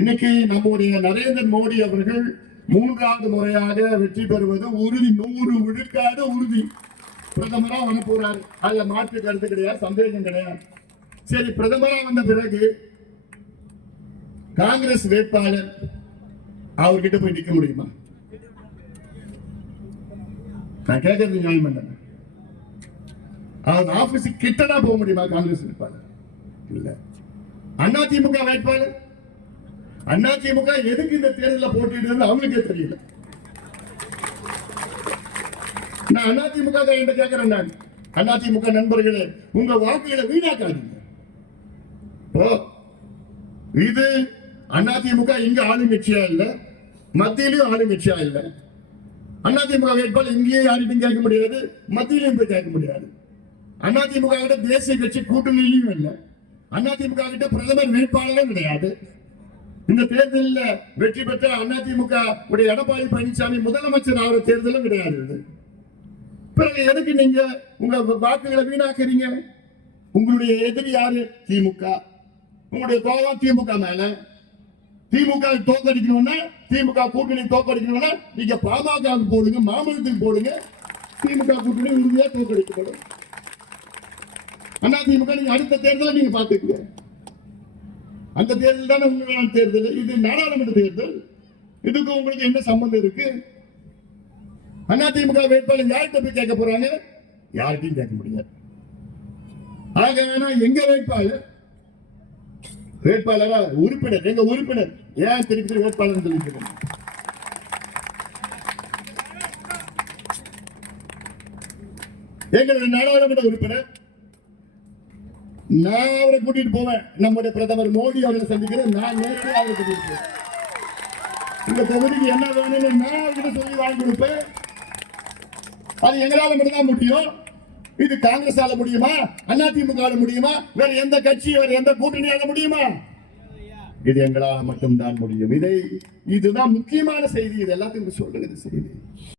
இன்னைக்கு நம்முடைய நரேந்திர மோடி அவர்கள் மூன்றாவது முறையாக வெற்றி பெறுவது உறுதி நூறு விழுக்காடு உறுதி. பிரதமரா வர போறாரு. அதுல மாற்று கருத்து கிடையாது சந்தேகம் கிடையாது. சரி பிரதமரா வந்த பிறகு காங்கிரஸ் வேட்பாளர் அவர்கிட்ட போய் நிக்க முடியுமா? நான் கேட்கறது நியாயம் என்ன அவர் ஆபீஸுக்கு கிட்டதான் போக முடியுமா காங்கிரஸ் வேட்பாளர்? இல்ல. அதிமுக வேட்பாளர்? அதிமுக எதுக்கு இந்த தேர்தலில் போட்டிடுறது அவங்களுக்கே தெரியல. நான் அதிமுக என்கிட்ட கேட்கிறேன் நான். அதிமுக நண்பர்களே உங்க வாக்குகளை வீணாக்காதீங்க. இப்போ இது அதிமுக இங்க ஆளுமிச்சியா இல்ல? மத்தியிலும் ஆளுமிச்சியா இல்ல? அதிமுக வேட்பாளர் இங்கேயும் யார்கிட்டையும் கேட்க முடியாது மத்தியிலையும் போய் கேட்க முடியாது. அதிமுக கிட்ட தேசிய கட்சி கூட்டணியிலும் இல்லை. அதிமுக கிட்ட பிரதமர் வேட்பாளரும் கிடையாது. இந்த தேர்தலில் வெற்றி பெற்ற அதிமுக உடைய எடப்பாடி பழனிசாமி முதலமைச்சர் ஆகிற தேர்தலும் கிடையாது. பிறகு எதுக்கு நீங்க உங்க வாக்குகளை வீணாக்குறீங்க? உங்களுடைய எதிரி யாரு? திமுக. உங்களுடைய கோபம் திமுக மேல. திமுக தோக்கடிக்கணும்னா திமுக கூட்டணி தோக்கடிக்கணும்னா நீங்க பாமக போடுங்க மாமல்லத்துக்கு போடுங்க. திமுக கூட்டணி உறுதியா தோக்கடிக்கப்படும் அண்ணா திமுக நீங்க அடுத்த தேர்தலை நீங்க பாத்துக்கங்க அந்த தேர்தல் தானே உண்மையான தேர்தல்? இது நாடாளுமன்ற தேர்தல். இதுக்கு உங்களுக்கு என்ன சம்பந்தம் இருக்கு? அதிமுக வேட்பாளர் யார்கிட்ட போய் கேட்க போறாங்க? யார்கிட்டையும் கேட்க முடியாது. ஆக வேணா எங்க வேட்பாளர்? வேட்பாளரா? உறுப்பினர். எங்க உறுப்பினர்? ஏன் திருப்பி வேட்பாளர் சொல்லிட்டு எங்களுடைய நாடாளுமன்ற உறுப்பினர் நான் அவரை கூட்டிட்டு போவேன். நம்முடைய பிரதமர் மோடி அவரை சந்திக்கிறேன். நான் நேரடியாக அவரை கூட்டிட்டு போவேன். இந்த தொகுதிக்கு என்ன வேணும்னு நான் அவர்கிட்ட சொல்லி வாங்கி கொடுப்பேன். அது எங்களால மட்டும்தான் முடியும். இது காங்கிரஸால முடியுமா? அதிமுக முடியுமா? வேற எந்த கட்சி வேற எந்த கூட்டணியால முடியுமா? இது எங்களால் மட்டும்தான் முடியும். இதை இதுதான் முக்கியமான செய்தி. இது எல்லாத்துக்கும் சொல்லுகிறது செய்தி.